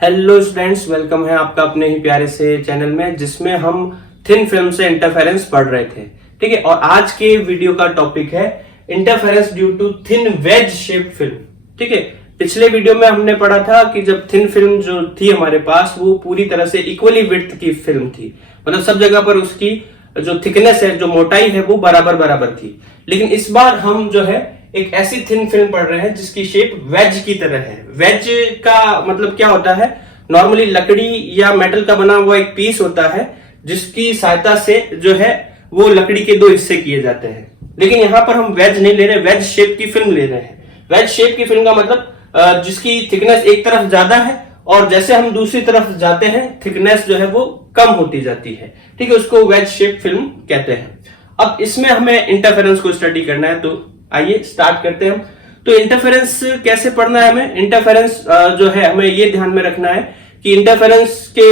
Hello students, welcome है आपका अपने ही प्यारे से चैनल में जिसमें हम थिन फिल्म से इंटरफेरेंस पढ़ रहे थे। ठीक है, और आज के वीडियो का टॉपिक है interference due to thin wedge shape film. ठीक है, पिछले वीडियो में हमने पढ़ा था कि जब थिन फिल्म जो थी हमारे पास वो पूरी तरह से इक्वली विड्थ की फिल्म थी, मतलब सब जगह पर उसकी जो थिकनेस है, जो मोटाई है वो बराबर बराबर थी। लेकिन इस बार हम जो है एक ऐसी थिन फिल्म पढ़ रहे हैं जिसकी शेप वेज की तरह है। वेज का मतलब क्या होता है? नॉर्मली लकड़ी या मेटल का बना हुआ एक पीस होता है जिसकी सहायता से जो है वो लकड़ी के दो हिस्से किए जाते हैं। लेकिन यहां पर हम वेज नहीं ले रहे, वेज शेप की फिल्म ले रहे हैं। वेज शेप की फिल्म का मतलब जिसकी थिकनेस एक तरफ ज्यादा है और जैसे हम दूसरी तरफ जाते हैं थिकनेस जो है वो कम होती जाती है। ठीक है, उसको वेज शेप फिल्म कहते हैं। अब इसमें हमें इंटरफेरेंस को स्टडी करना है, तो आइए स्टार्ट करते हैं हम। तो इंटरफेरेंस कैसे पढ़ना है हमें? इंटरफेरेंस जो है हमें ये ध्यान में रखना है कि इंटरफेरेंस के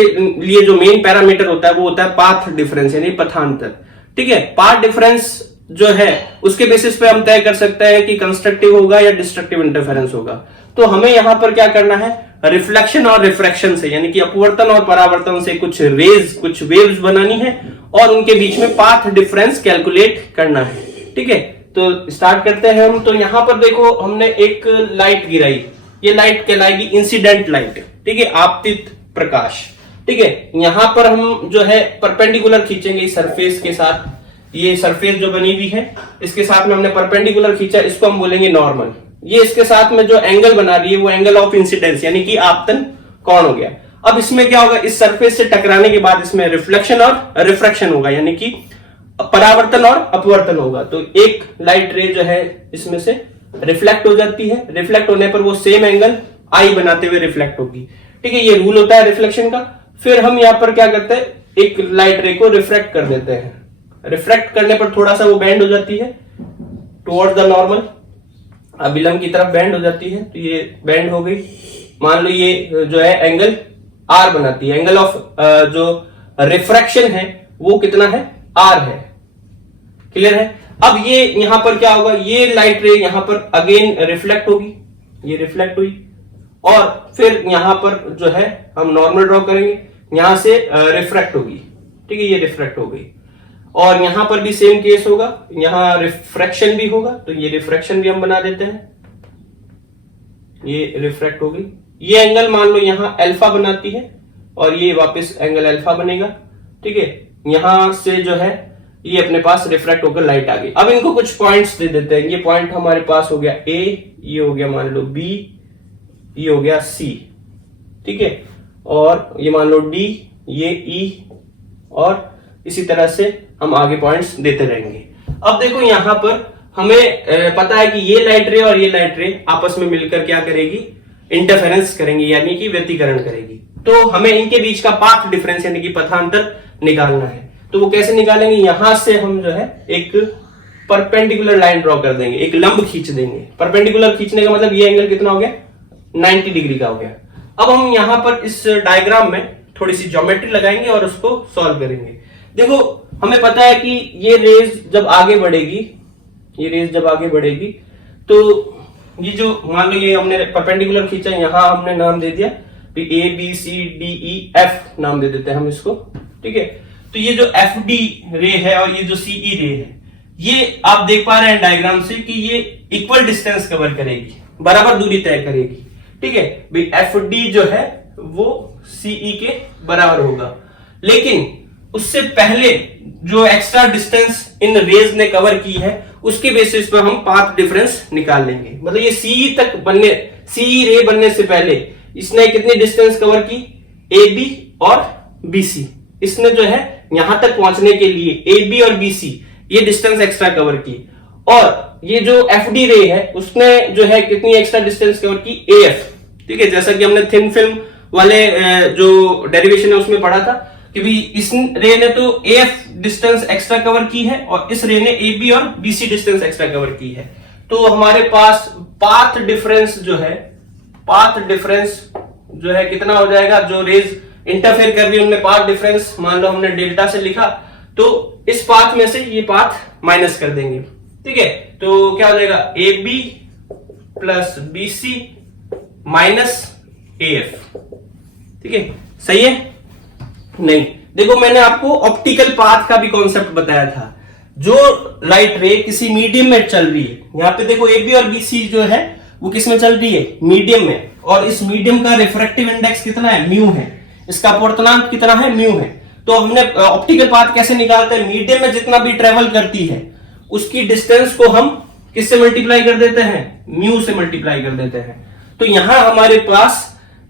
लिए जो मेन पैरामीटर होता है वो होता है पाथ डिफरेंस, यानी पथांतर। ठीक है, पाथ डिफरेंस जो है उसके बेसिस पे हम तय कर सकते हैं कि कंस्ट्रक्टिव होगा या डिस्ट्रक्टिव इंटरफेरेंस होगा। तो हमें यहां पर क्या करना है? रिफ्लेक्शन और रिफ्रैक्शन से, यानी कि अपवर्तन और परावर्तन से कुछ रेज, कुछ वेव्स बनानी है और उनके बीच में पाथ डिफरेंस कैलकुलेट करना है। ठीक है, तो स्टार्ट करते हैं हम। तो यहां पर देखो हमने एक लाइट गिराई, ये लाइट कहलाएगी इंसिडेंट लाइट। ठीक है, आपतित प्रकाश। ठीक है, यहां पर हम जो है परपेंडिकुलर खींचेंगे इस सरफेस के साथ। ये सरफेस जो बनी हुई है इसके साथ में हमने परपेंडिकुलर खींचा, इसको हम बोलेंगे नॉर्मल। ये इसके साथ में जो एंगल बना रही है वो एंगल ऑफ इंसिडेंस, यानी कि आपतन कोण हो गया। अब इसमें क्या होगा? इस सरफेस से टकराने के बाद इसमें रिफ्लेक्शन और रिफ्रैक्शन होगा, यानी कि परावर्तन और अपवर्तन होगा। तो एक लाइट रे जो है इसमें से रिफ्लेक्ट हो जाती है, रिफ्लेक्ट होने पर वो सेम एंगल आई बनाते हुए रिफ्लेक्ट होगी। ठीक है, ये रूल होता है रिफ्लेक्शन का। फिर हम यहां पर क्या करते हैं? एक लाइट रे को रिफ्रैक्ट कर देते हैं। रिफ्रैक्ट करने पर थोड़ा सा वो बेंड हो जाती है टुवर्ड्स द नॉर्मल, अभिलंब की तरफ बेंड हो जाती है। तो ये बेंड हो गई। मान लो ये जो है एंगल आर बनाती है। एंगल ऑफ जो रिफ्रैक्शन है वो कितना है? आर है। क्लियर है? अब ये यहां पर क्या होगा? ये लाइट रे यहां पर अगेन रिफ्लेक्ट होगी, ये रिफ्लेक्ट हुई और फिर यहां पर जो है हम नॉर्मल ड्रॉ करेंगे, यहां से रिफ्रैक्ट होगी। ठीक है, ये रिफ्रैक्ट हो गई और यहां पर भी सेम केस होगा, यहां रिफ्रैक्शन भी होगा। तो ये रिफ्रैक्शन भी हम बना देते हैं, ये रिफ्रैक्ट हो गई। ये एंगल मान लो यहां अल्फा बनाती है और ये वापस एंगल अल्फा बनेगा। ठीक है, यहां से जो है ये अपने पास रिफ्रैक्ट होकर लाइट आ गई। अब इनको कुछ पॉइंट्स दे देते हैं। ये पॉइंट हमारे पास हो गया ए, ये हो गया मान लो बी, ये हो गया सी। ठीक है, और ये मान लो डी, ये ई, और इसी तरह से हम आगे पॉइंट्स देते रहेंगे। अब देखो यहां पर हमें पता है कि ये लाइट रे और ये लाइट रे आपस में मिलकर क्या करेगी? इंटरफेरेंस करेंगी, यानी कि व्यतिकरण करेगी। तो हमें इनके बीच का पाथ डिफरेंस यानी कि पथांतर निकालना है। तो वो कैसे निकालेंगे? यहां से हम जो है एक परपेंडिकुलर लाइन ड्रॉ कर देंगे, एक लंब खींच देंगे। परपेंडिकुलर खींचने का मतलब ये एंगल कितना हो गया? 90 डिग्री का हो गया। अब हम यहां पर इस डायग्राम में थोड़ी सी ज्योमेट्री लगाएंगे और उसको सॉल्व करेंगे। देखो हमें पता है कि ये रेज जब आगे बढ़ेगी, ये रेज जब आगे बढ़ेगी तो ये जो मान लो ये हमने परपेंडिकुलर खींचा, यहां हमने नाम दे दिया A B C D E F नाम दे देते हैं हम इसको। ठीक है, तो ये जो एफ डी रे है और ये जो सीई रे है, ये आप देख पा रहे हैं डायग्राम से कि ये इक्वल डिस्टेंस कवर करेगी, बराबर दूरी तय करेगी। ठीक है भाई, एफ डी जो है वो सीई के बराबर होगा। लेकिन उससे पहले जो एक्स्ट्रा डिस्टेंस इन रेज ने कवर की है उसके बेसिस पर हम पाथ डिफरेंस निकाल लेंगे। मतलब ये सीई तक बनने, सीई रे बनने से पहले इसने कितनी डिस्टेंस कवर की? ए बी और बी सी। इसने जो है यहां तक पहुंचने के लिए ए बी और बी सी ये डिस्टेंस एक्स्ट्रा कवर की। और ये जो एफ डी रे है उसने जो है कितनी एक्स्ट्रा डिस्टेंस कवर की? ए एफ। ठीक है, जैसा कि हमने थिन फिल्म वाले जो डेरिवेशन है उसमें पढ़ा था कि भी इस रे ने तो A F distance extra cover की है और इस रे ने ए बी और B C distance extra cover की है। तो हमारे पास पाथ डिफरेंस जो है, पाथ डिफरेंस जो है कितना हो जाएगा? जो रेज इंटरफेयर कर रही है उनमें पाथ डिफरेंस मान लो हमने डेल्टा से लिखा, तो इस पाथ में से ये पाथ माइनस कर देंगे। ठीक है, तो क्या हो जाएगा? A B plus B C minus A F. ठीक है, सही है? नहीं, देखो मैंने आपको ऑप्टिकल पाथ का भी कॉन्सेप्ट बताया था। जो लाइट रे किसी मीडियम में चल रही है, यहाँ पे देखो ए बी और बी सी जो है वो किस में चल रही है? मीडियम में, और इस मीडियम का रिफ्रैक्टिव इंडेक्स कितना है? म्यू है। इसका अपवर्तनांक कितना है? म्यू है। तो हमने ऑप्टिकल पाथ कैसे निकालते हैं? मीडियम में जितना भी ट्रेवल करती है उसकी डिस्टेंस को हम किससे मल्टीप्लाई कर देते हैं? म्यू से मल्टीप्लाई कर देते हैं। तो यहां हमारे पास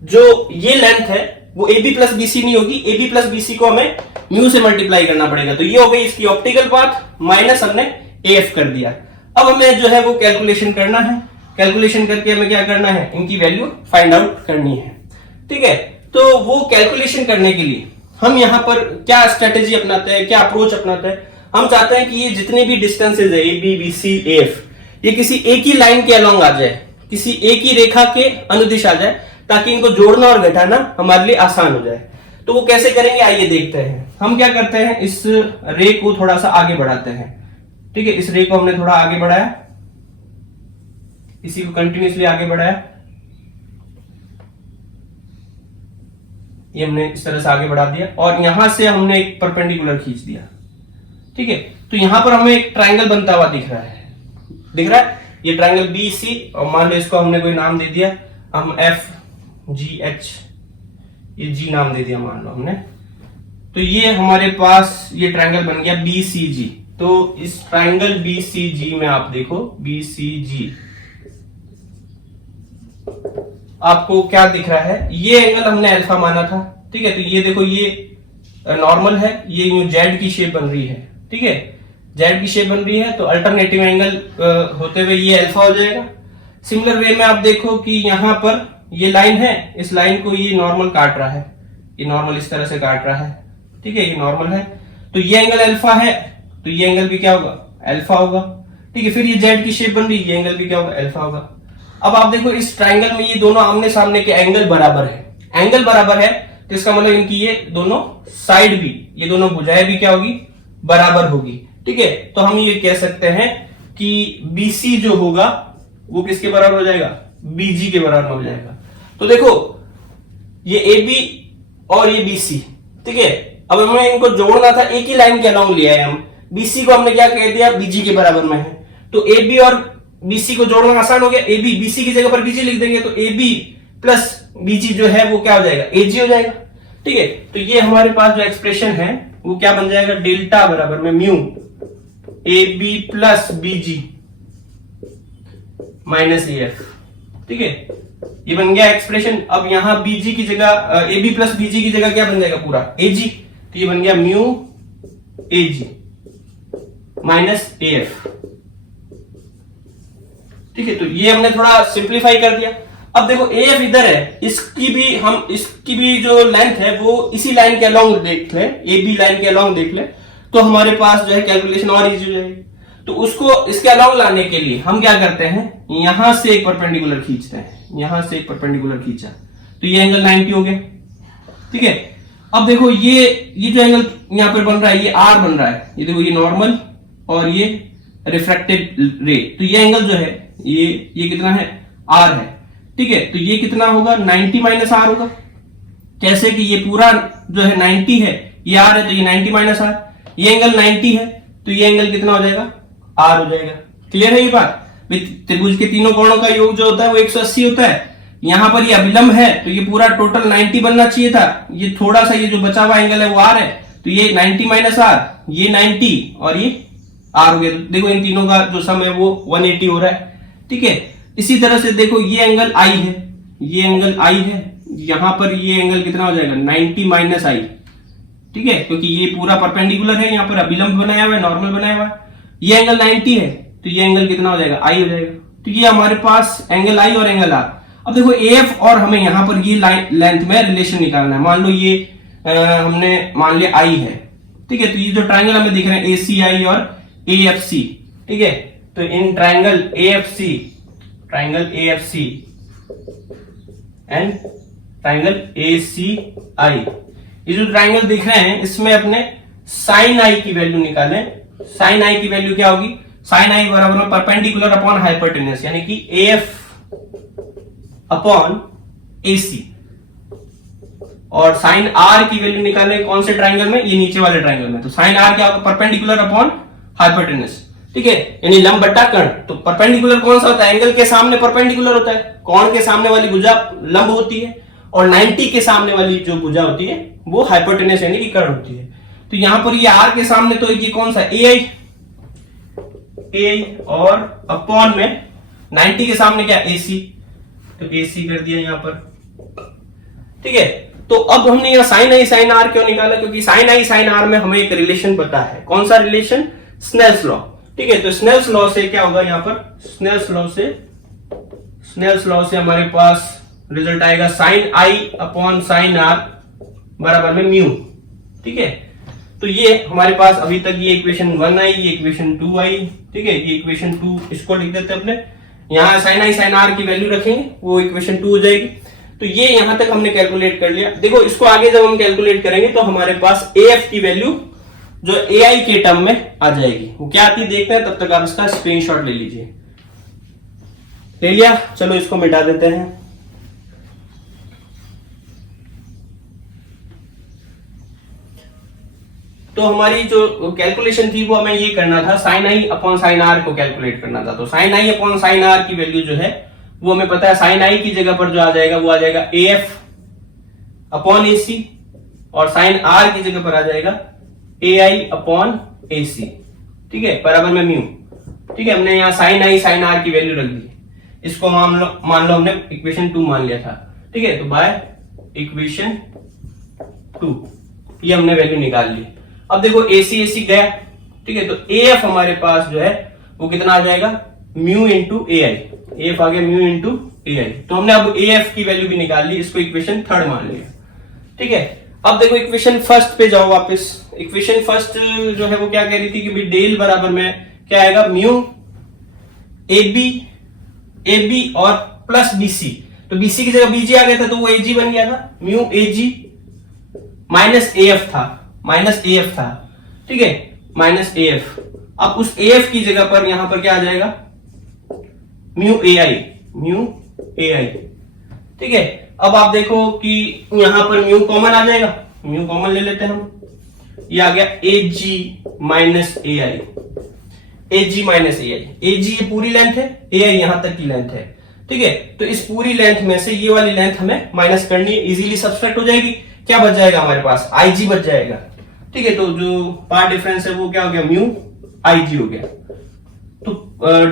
जो ये लेंथ है वो A B plus B C नहीं होगी, A B plus B C को हमें म्यू से मल्टीप्लाई करना पड़ेगा। तो ये हो गई इसकी ऑप्टिकल पाथ, माइनस हमने ए एफ कर दिया। अब हमें जो है वो कैलकुलेशन करना है। कैलकुलेशन करके हमें क्या करना है? इनकी वैल्यू फाइंड आउट करनी है। ठीक है, तो वो कैलकुलेशन करने के लिए हम यहां पर क्या स्ट्रेटेजी अपनाते हैं, क्या अप्रोच अपनाते हैं? हम चाहते हैं कि ये जितने भी डिस्टेंसेज है, A B B C A F, ये किसी एक ही लाइन के अलोंग आ जाए, किसी एक ही रेखा के अनुदिश आ जाए, ताकि इनको जोड़ना और घटाना हमारे लिए आसान हो जाए। तो वो कैसे करेंगे आइए देखते हैं। हम क्या करते हैं, इस रे को थोड़ा सा आगे बढ़ाते हैं। ठीक है, इस रे को हमने थोड़ा आगे बढ़ाया, इसी को कंटिन्यूसली आगे बढ़ाया, ये हमने इस तरह से आगे बढ़ा दिया, और यहां से हमने एक परपेंडिकुलर खींच दिया। ठीक है, तो यहां पर हमें एक ट्रायंगल बनता हुआ दिख रहा है, दिख रहा है ये ट्रायंगल बी सी, और मान लो इसको हमने कोई नाम दे दिया, हम एफ जी एच, ये जी नाम दे दिया मान लो हमने। तो ये हमारे पास ये ट्रायंगल बन गया बी सी जी। तो इस ट्रायंगल बी सी जी में आप देखो, बी सी जी आपको क्या दिख रहा है? ये एंगल हमने अल्फा माना था। ठीक है, तो ये देखो ये नॉर्मल है, ये यूं जेड की शेप बन रही है। ठीक है, जेड की शेप बन रही है, तो अल्टरनेटिव एंगल होते हुए ये अल्फा हो जाएगा। सिमिलर वे में आप देखो कि यहां पर ये लाइन है, इस लाइन को ये नॉर्मल काट रहा है, ये नॉर्मल इस तरह से काट रहा है। ठीक है, ये नॉर्मल है, तो ये एंगल अल्फा है, तो ये एंगल भी क्या होगा? अल्फा होगा। ठीक है, फिर ये जेड की शेप बन रही है, ये एंगल भी क्या होगा? अल्फा होगा। अब आप देखो इस ट्रायंगल में ये दोनों आमने सामने के एंगल बराबर है। एंगल बराबर है तो इसका मतलब इनकी ये दोनों साइड भी, ये दोनों भुजाएं भी क्या होगी? बराबर होगी। ठीक है, तो हम ये कह सकते हैं कि BC जो होगा वो किसके बराबर हो जाएगा? BG के बराबर हो जाएगा। तो देखो ये AB और ये BC, ठीक है, अब हमें इनको जोड़ना था, एक ही लाइन के अलोंग लिया है हम। BC को हमने क्या कह दिया? BG के बराबर में है, तो AB और BC को जोड़ना आसान हो गया। AB BC की जगह पर BG लिख देंगे, तो AB प्लस BG जो है वो क्या हो जाएगा? AG हो जाएगा। ठीक है, तो ये हमारे पास जो एक्सप्रेशन है वो क्या बन जाएगा? डेल्टा बराबर में mu AB plus BG minus AF। ठीक है, ये बन गया एक्सप्रेशन। अब यहां BG की जगह AB प्लस BG की जगह क्या बन जाएगा? पूरा AG, तो ये बन गया म्यू AG माइनस AF। ठीक है, तो ये हमने थोड़ा सिंप्लीफाई कर दिया। अब देखो AF इधर है, इसकी भी जो लेंथ है वो इसी लाइन के अलोंग देख ले, AB लाइन के अलोंग देख ले, तो हमारे पास जो है कैलकुलेशन और इजी हो जाएगी। तो उसको इसके अलोंग लाने के लिए हम क्या करते हैं? यहां से एक परपेंडिकुलर खींचते हैं, यहां से एक परपेंडिकुलर खींचा, तो ये एंगल 90 हो गया। ठीक है, अब देखो ये जो एंगल यहां पर बन रहा है, ये R बन रहा है, ये देखो ये नॉर्मल और ये रिफ्रैक्टेड रे, तो ये एंगल जो है ये कितना है? R है। ठीक है, तो ये कितना होगा? 90 माइनस R होगा। कैसे कि ये पूरा जो है 90 है, ये R है, तो ये 90 माइनस R, ये एंगल 90 है, तो ये एंगल कितना हो जाएगा? R हो जाएगा। क्लियर है ये बात? त्रिभुज के तीनों कोणों का योग जो होता है वो 180 होता है। यहां पर ये अभिलंब है, तो ये पूरा टोटल 90 बनना चाहिए था, ये थोड़ा सा ये जो बचा हुआ एंगल है वो R है, तो ये 90 माइनस R, ये 90 और ये R हो गया। देखो इन तीनों का जो सम है वो 180 हो रहा है। ठीक है, इसी तरह से देखो ये एंगल I है, ये एंगल I है, यहां पर ये एंगल कितना हो जाएगा? 90 माइनस I। ठीक है, क्योंकि ये पूरा परपेंडिकुलर है, यहां पर अभिलंब बनाया हुआ है, नॉर्मल बनाया हुआ है। ये एंगल 90 है, तो ये एंगल कितना हो जाएगा? I हो जाएगा। तो ये हमारे पास एंगल I और एंगल R। अब देखो AF और हमें यहां पर ये लेंथ में रिलेशन निकालना है। मान लो ये हमने मान लिया I है। ठीक है, तो ये जो ट्राइंगल हमें दिख रहे हैं ACI और AFC। ठीक है, तो in triangle AFC and triangle ACI, ये जो ट्राइंगल दिख रहे हैं इसमें अपने साइन I की वैल्यू निकालें। साइन I की वैल्यू क्या होगी? साइन I बराबर में परपेंडिकुलर अपॉन हाइपोटेन्यूज, यानी कि AF अपॉन AC। और साइन आर की वैल्यू निकालेंगे कौन से ट्राइंगल में, ये नीचे वाले ट्राइंगल में। तो साइन आर क्या होगा, परपेंडिकुलर अपॉन हाइपोटेनस, ठीक है, यानी लंब बट्टा कर्ण। तो परपेंडिकुलर कौन सा होता है, एंगल के सामने परपेंडिकुलर होता है, कोण के सामने वाली भुजा लंब होती है, और 90 के सामने वाली जो भुजा होती है वो हाइपोटेनस यानी कि कर्ण होती है। तो यहां पर ये आर के सामने तो ये कौन सा, ए आई, और अपॉन में 90 के सामने क्या, AC, तो AC कर दिया यहां पर, ठीक है। तो अब हमने यहाँ साइन आई साइन आर क्यों निकाला, क्योंकि साइन आई साइन आर में हमें एक रिलेशन पता है, कौन सा रिलेशन, स्नेल्स लॉ, ठीक है। तो स्नेल्स लॉ से क्या होगा यहाँ पर, स्नेल्स लॉ से हमारे पास रिजल्ट आएगा sine i upon sine r बराबर में म्यू, ठीक है। तो ये हमारे पास अभी तक ये इक्वेशन 1 आई, ये इक्वेशन 2 आई, ठीक है। ये इक्वेशन 2 इसको लिख देते हैं अपने, यहाँ साइन आई साइन आर की वैल्यू रखेंगे, वो इक्वेशन 2 हो जाएगी। तो ये यहां तक हमने कैलकुलेट कर लिया। देखो इसको आगे जब हम कैलकुलेट करेंगे तो हमारे पास AF की वैल्यू जो AI के टर्म में आ जाएगी, वो क्या आती है देखते हैं, तब तक आप इसका स्क्रीनशॉट ले लीजिए। ले लिया, चलो इसको मिटा देते हैं। तो हमारी जो कैलकुलेशन थी वो हमें ये करना था, sine i upon sine r को कैलकुलेट करना था। तो sine i upon sine r की वैल्यू जो है वो हमें पता है, साइन आई की जगह पर जो आ जाएगा वो आ जाएगा AF अपॉन AC, और साइन आर की जगह पर आ जाएगा AI अपॉन AC, ठीक है, बराबर में म्यू, ठीक है। हमने यहाँ साइन आई साइन आर की वैल्यू रख दी, इसको मान लो हमने इक्वेशन 2 मान लिया था, ठीक है। तो बाय इक्वेशन 2 ये हमने वैल्यू निकाल ली। अब देखो AC गया, ठीक है। तो AF हमारे पास जो है वो कितना आ जाएगा, म्यू इंटू AI, AF आ गया म्यू इंटू AI। तो हमने अब AF की वैल्यू भी निकाल ली, इसको इक्वेशन 3 मान लिया, ठीक है। अब देखो इक्वेशन फर्स्ट पे जाओ वापस। इक्वेशन फर्स्ट जो है वो क्या कह रही थी कि भाई डेल बराबर में क्या आएगा, म्यू AB और प्लस BC। तो BC की जगह BG आ गया था तो वो AG बन गया था, म्यू AG माइनस AF था, ठीक है, माइनस AF। अब उस AF की जगह पर यहां पर क्या आ जाएगा, म्यू AI, ठीक है। अब आप देखो कि यहां पर म्यू कॉमन आ जाएगा, म्यू कॉमन ले लेते हैं हम, ये आ गया AG माइनस AI, AG ये पूरी लेंथ है, AI यहां तक की लेंथ है, ठीक है। तो इस पूरी लेंथ में से ये वाली लेंथ हमें माइनस करनी है, इजीली सब्सट्रैक्ट हो जाएगी। क्या बच जाएगा हमारे पास, IG बच जाएगा, ठीक है। तो जो पार्ट डिफरेंस है वो क्या हो गया, म्यू IG हो गया। तो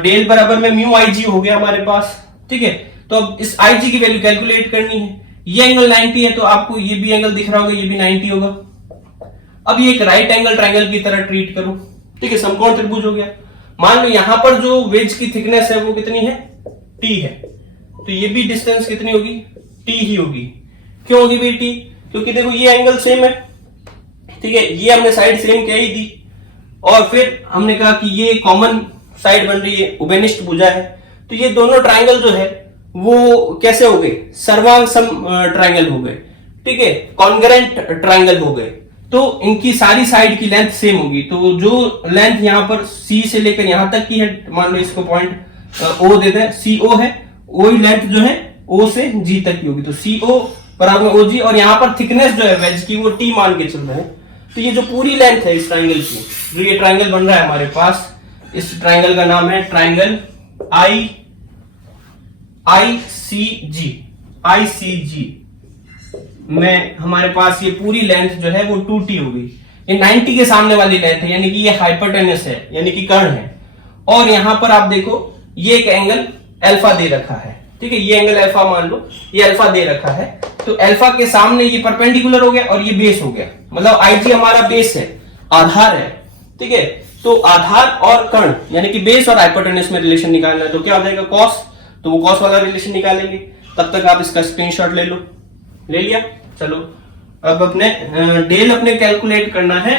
डेल बराबर में म्यू IG हो गया हमारे पास, ठीक है। तो अब इस IG की वैल्यू कैलकुलेट करनी है। ये एंगल 90 है तो आपको ये भी एंगल दिख रहा होगा, ये भी 90 होगा। अब ये एक राइट एंगल ट्राइंगल की तरह ट्रीट करो, ठीक है, समकोण त्रिभुज हो गया। मान लो यहां पर जो वेज की थिकनेस है वो कितनी है, T है, तो ये भी डिस्टेंस कितनी होगी, T ही होगी। क्यों होगी भाई T, क्योंकि देखो ये एंगल सेम है, ठीक है, ये हमने साइड सेम कह ही दी, और फिर हमने कहा कि ये कॉमन साइड बन रही है, उभयनिष्ठ भुजा है। तो ये दोनों ट्राइंगल जो है वो कैसे हो गए, सर्वांग सम ट्राइंगल हो गए, ठीक है, कॉन्ग्रेंट ट्राइंगल हो गए। तो इनकी सारी साइड की लेंथ सेम होगी। तो जो लेंथ यहां पर C से लेकर यहां तक की है, मान लो इसको पॉइंट O देते हैं, CO है, वही लेंथ जो है O से G तक की होगी। तो CO बराबर OG, और यहां पर थिकनेस जो है वेज की वो T मान के चल रहे हैं। तो ये जो पूरी लेंथ है इस ट्राइंगल की, जो ये ट्राइंगल बन रहा है हमारे पास, इस ट्राइंगल का नाम है ट्राइंगल ICG में हमारे पास ये पूरी लेंथ जो है वो 2T हो गई। ये 90 के सामने वाली लेंथ है, यानी कि ये हाइपोटेनस है, यानी कि कर्ण है। और यहां पर आप देखो ये एक एंगल अल्फा दे रखा है, ठीक है, ये एंगल अल्फा मान लो, ये अल्फा दे रखा है। तो अल्फा के सामने ये परपेंडिकुलर हो गया और ये बेस हो गया, मतलब IG हमारा बेस है, आधार है, ठीक है। तो आधार और कर्ण यानी कि बेस और हाइपोटेनस में रिलेशन निकालना है, तो क्या हो जाएगा कॉस, तो वो कॉस वाला रिलेशन निकालेंगे। तब तक आप इसका स्क्रीनशॉट ले लो, ले लिया। चलो अब अपने डेल अपने कैलकुलेट करना है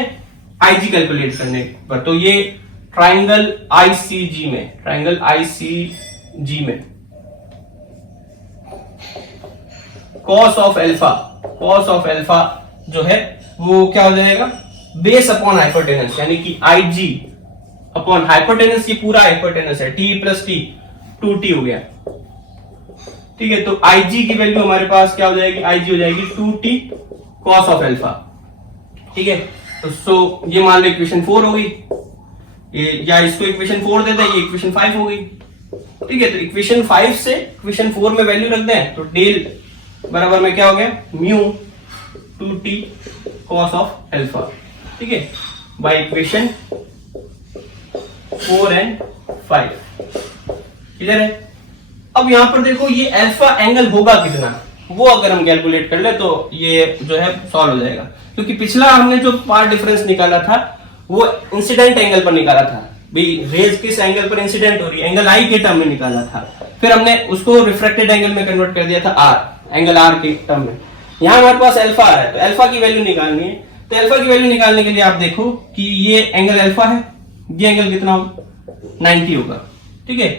IG कैलकुलेट करने पर। तो ये ट्राइंगल ICG में कॉस ऑफ अल्फा जो है वो क्या हो जाएगा, बेस अपॉन हाइपोटेनस, यानी कि IG अपॉन हाइपोटेनस, ये पूरा हाइपोटेनस है, T प्लस T 2T हो गया, ठीक है, तो IG की वैल्यू हमारे पास क्या हो जाएगी, IG हो जाएगी 2t cos ऑफ अल्फा। ठीक है, तो सो ये मान लो इक्वेशन 4 हो गई, ये या इसको इक्वेशन 4 दे दें, ये इक्वेशन 5 हो गई। ठीक है, तो इक्वेशन 5 से इक्वेशन 4 में वैल्यू रख दें तो डेल बराबर में क्या हो गया, mu 2t cos of alpha. ठीक है, बाय इक्वेशन 4 एंड 5। क्लियर है। अब यहां पर देखो ये अल्फा एंगल होगा कितना, वो अगर हम कैलकुलेट कर ले तो ये जो है सॉल्व हो जाएगा, क्योंकि पिछला हमने जो पार्ट डिफरेंस निकाला था वो इंसिडेंट एंगल पर निकाला था, भाई रेज किस एंगल पर इंसिडेंट हो रही है, एंगल आई के टर्म में निकाला था, फिर हमने उसको रिफ्रैक्टेड एंगल में कन्वर्ट कर दिया था आर, एंगल आर के टर्म में। यहां हमारे पास अल्फा है, तो अल्फा की वैल्यू निकालनी है। तो अल्फा की वैल्यू निकालने के लिए आप देखो कि ये एंगल अल्फा है, ये एंगल कितना होगा, 90 होगा। ठीक है,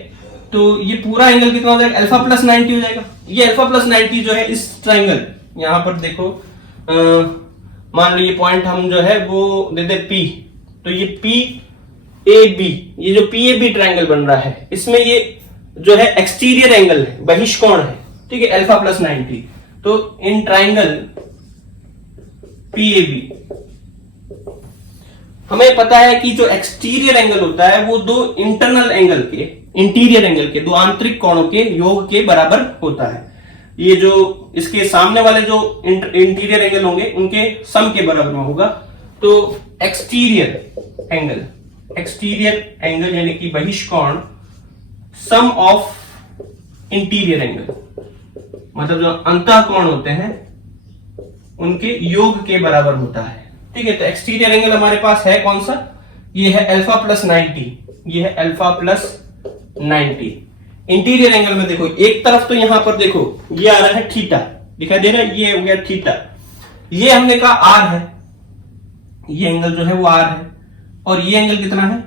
तो ये पूरा एंगल कितना हो जाएगा, अल्फा प्लस 90 हो जाएगा। ये अल्फा प्लस 90 जो है इस ट्राइंगल, यहां पर देखो मान लो ये पॉइंट हम जो है वो दे दे P, तो ये PAB, ये जो PAB ट्राइंगल बन रहा है इसमें ये जो है एक्सटीरियर एंगल है, बहिष्कोण है। ठीक है, अल्फा प्लस 90, तो इन ट्राइंगल PAB हमें पता है कि जो एक्सटीरियर एंगल होता है वो दो इंटरनल एंगल के, इंटीरियर एंगल के, दो आंतरिक कोणों के योग के बराबर होता है। ये जो इसके सामने वाले जो इंटीरियर एंगल होंगे उनके सम के बराबर में होगा। तो एक्सटीरियर एंगल यानी कि बहिष्कोण सम ऑफ इंटीरियर एंगल, मतलब जो अंतःकोण होते हैं उनके योग के बराबर होता है। ठीक है, तो एक्सटीरियर एंगल हमारे पास है कौन सा, ये है अल्फा प्लस 90, ये है अल्फा प्लस 90। इंटीरियर एंगल में देखो एक तरफ तो यहां पर देखो ये आ रहा है थीटा, दिखाई दे रहा है, ये हो गया थीटा, ये हमने कहा आर है, ये एंगल जो है वो आर है, और ये एंगल कितना है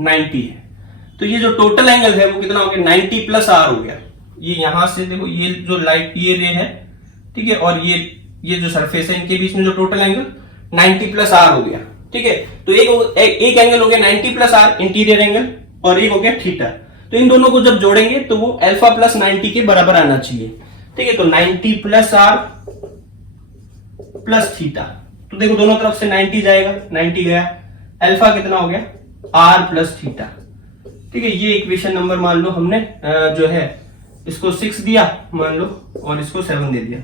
90 है। तो ये जो टोटल एंगल है वो कितना हो गया, 90 प्लस आर हो गया। ये यहां से देखो ये जो लाइट ये रे है, ठीक है, और ये जो सरफेस है इनके बीच में जो टोटल एंगल 90 प्लस आर हो गया। ठीक है, तो एक एंगल हो गया 90 प्लस आर इंटीरियर एंगल, और एक हो गया थीटा। तो इन दोनों को जब जोड़ेंगे तो वो अल्फा प्लस 90 के बराबर आना चाहिए। ठीक है, तो 90 प्लस आर प्लस थीटा, तो देखो दोनों तरफ से 90 जाएगा, 90 गया, अल्फा कितना हो गया आर प्लस थीटा। ठीक है, ये इक्वेशन नंबर मान लो हमने जो है इसको 6 दिया मान लो, और इसको 7 दे दिया।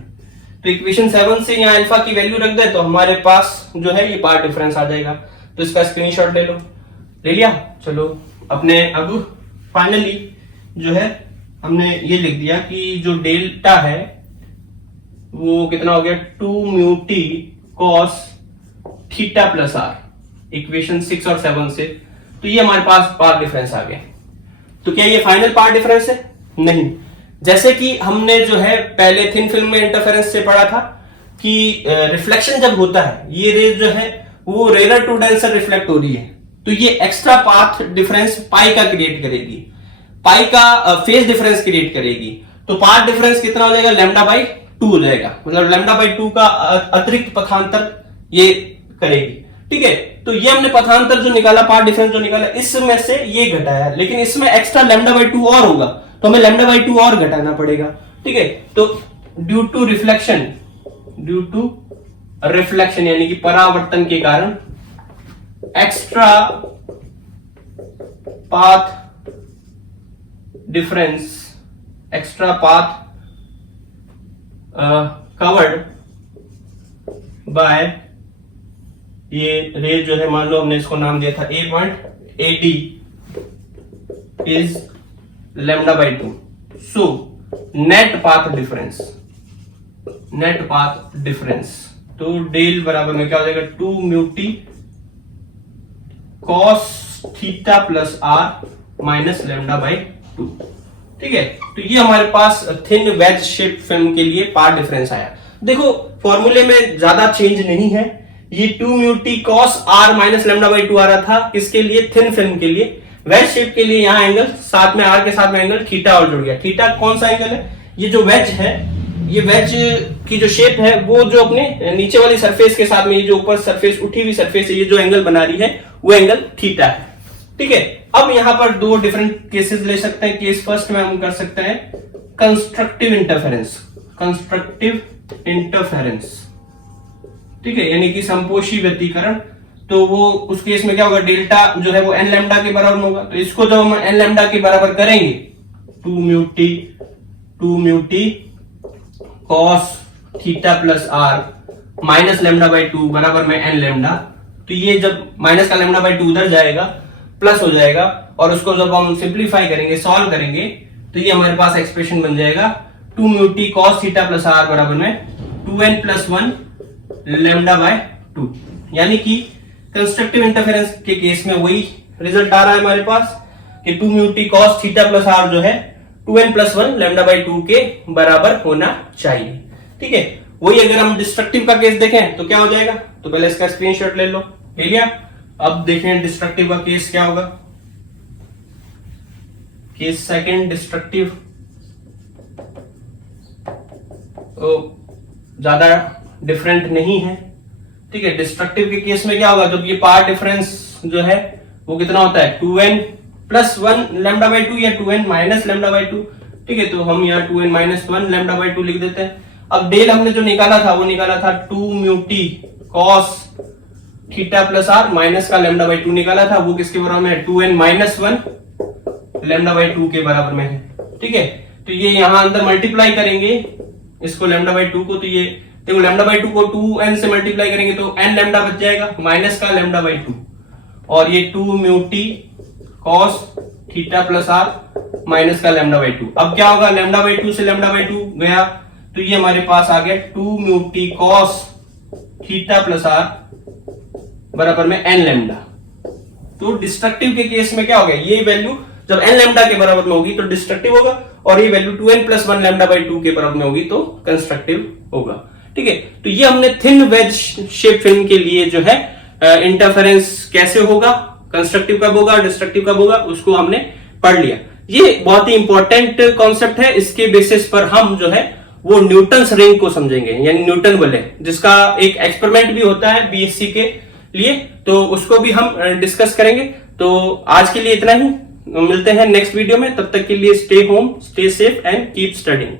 तो इक्वेशन 7 से यहाँ अल्फा की वैल्यू रख दे तो हमारे पास जो है ये पार्ट डिफरेंस आ जाएगा। तो इसका स्क्रीनशॉट ले लो, ले लिया। चलो अपने अब फाइनली जो है हमने ये लिख दिया कि जो डेल्टा है वो कितना हो गया 2 mu T cos theta plus r, equation 6 और 7 से। तो ये हमारे पास पार्ट डिफरेंस आ गया। तो क्या ये फाइनल पार्ट डिफरेंस है? नहीं। जैसे कि हमने जो है पहले थिन फिल्म में इंटरफेरेंस से पढ़ा था कि रिफ्लेक्शन जब होता है ये रेज जो है वो रेयर टू डेंसर रिफ्लेक्ट हो रही है, तो ये एक्स्ट्रा पाथ डिफरेंस पाई का क्रिएट करेगी, पाई का फेज डिफरेंस क्रिएट करेगी। तो पाथ डिफरेंस कितना हो जाएगा, लैम्डा बाई 2 हो जाएगा, मतलब लैम्डा बाई 2 का अतिरिक्त पथांतर ये करेगी। ठीक है, तो ये हमने पथांतर जो निकाला, पाथ डिफरेंस जो निकाला, इसमें से ये घटाया, लेकिन इसमें एक्स्ट्रा लैम्डा बाई 2 और होगा, तो हमें लैम्डा बाई 2 और घटाना पड़ेगा। ठीक है, तो ड्यू टू रिफ्लेक्शन यानी कि परावर्तन के कारण extra path difference, extra path covered by ये रे जो है, मान लो हमने इसको नाम दिया था ए पॉइंट AD इज lambda by 2। So net path difference, तो डेल बराबर में क्या हो जाएगा 2 mu T cos theta plus are minus lambda by 2। ठीक है, तो ये हमारे पास थिन वेज शेप फिल्म के लिए पार्ट डिफरेंस आया। देखो फॉर्मूले में ज्यादा चेंज नहीं है, ये 2 mu T cos r minus lambda by 2 आ रहा था किसके लिए, थिन फिल्म के लिए। वेज शेप के लिए यहाँ एंगल साथ में आर के साथ में एंगल थीटा और जुड़ गया। थीटा कौन सा एंगल है, ये जो वेज है, ये वेज की जो शेप है वो जो अपने नीचे वाली सरफेस के साथ में ये जो ऊपर सरफेस उठी हुई सरफेस है, ये जो एंगल बना रही है वो एंगल थीटा है। ठीक है, अब यहां पर दो डिफरेंट केसेस ले सकते हैं। केस फर्स्ट में हम कर सकते हैं कंस्ट्रक्टिव इंटरफेरेंस, ठीक है, यानी कि संपोषी व्यतिकरण। तो वो उस केस में क्या होगा, डेल्टा जो है वो एन लैम्डा के बराबर होगा। तो इसको जब हम एन लैम्डा के बराबर करेंगे, two mu T cos theta plus are minus lambda by 2 बराबर में एन लैम्डा। तो ये जब माइनस का लैम्डा बाई 2 उधर जाएगा, प्लस हो जाएगा, और उसको जब हम सिंप्लीफाई करेंगे, सॉल्व करेंगे, तो ये हमारे पास एक्सप्रेशन बन जाएगा 2 mu T cos theta plus r बराबर में 2n प्लस 1 लैम्डा बाय 2। यानी कि कंस्ट्रक्टिव इंटरफेरेंस के केस में वही रिजल्ट आ रहा है हमारे पास कि 2 mu T cos theta plus r जो है 2n प्लस 1 लैम्डा बाई 2 के बराबर होना चाहिए। ठीक है, वही अगर हम डिस्ट्रक्टिव का केस देखें तो क्या हो जाएगा, तो पहले इसका स्क्रीनशॉट ले लो, ले लिया। अब देखें डिस्ट्रक्टिव का केस क्या होगा। केस सेकंड डिस्ट्रक्टिव, तो ज्यादा डिफरेंट नहीं है। ठीक है, डिस्ट्रक्टिव के केस में क्या होगा, जब ये पार्ट डिफरेंस जो है वो कितना होता है 2n प्लस 1 लैम्डा बाई 2 या 2n माइनस लैम्डा बाई 2। ठीक है, तो हम यहाँ 2n माइनस 1 लैम्डा बाई 2 लिख देते हैं। अब डेल हमने जो निकाला था वो निकाला था 2 mu T cos theta plus are minus का लैम्डा बाई 2 निकाला था, वो किसके बराबर में है 2n माइनस 1 लैम्डा बाई 2 के बराबर में है। ठीक है, तो ये यहां अंदर मल्टीप्लाई करेंगे इसको लैम्डा बाई 2 को, तो ये देखो लैम्डा बाई 2 को 2n से मल्टीप्लाई करेंगे तो n लैम्डा बच जाएगा माइनस का लैम्डा बाई 2, और ये 2 mu T cos theta plus are minus का लैम्डा बाई 2। अब क्या होगा, लैम्डा बाई 2 से लैम्डा बाई 2 गया, तो ये हमारे पास आ गया 2 mu T cos theta plus r बराबर में n लैम्डा। तो डिस्ट्रक्टिव के केस में क्या हो गया, ये वैल्यू जब n लैम्डा के बराबर में होगी तो डिस्ट्रक्टिव होगा, और ये value 2n plus 1 lambda by 2 के बराबर में होगी तो कंस्ट्रक्टिव होगा। ठीक है, तो ये हमने थिन वेज शेप फिल्म के लिए जो है इंटरफेरेंस कैसे होगा, कंस्ट्रक्टिव कब होगा, डिस्ट्रक्टिव कब होगा, उसको हमने पढ़ लिया। ये बहुत ही इंपॉर्टेंट कॉन्सेप्ट है। इसके बेसिस पर हम जो है वो न्यूटन्स रिंग को समझेंगे, यानी न्यूटन बल, जिसका एक एक्सपेरिमेंट भी होता है बीएससी के लिए, तो उसको भी हम डिस्कस करेंगे। तो आज के लिए इतना ही, मिलते हैं नेक्स्ट वीडियो में, तब तक के लिए stay home, stay safe and keep studying.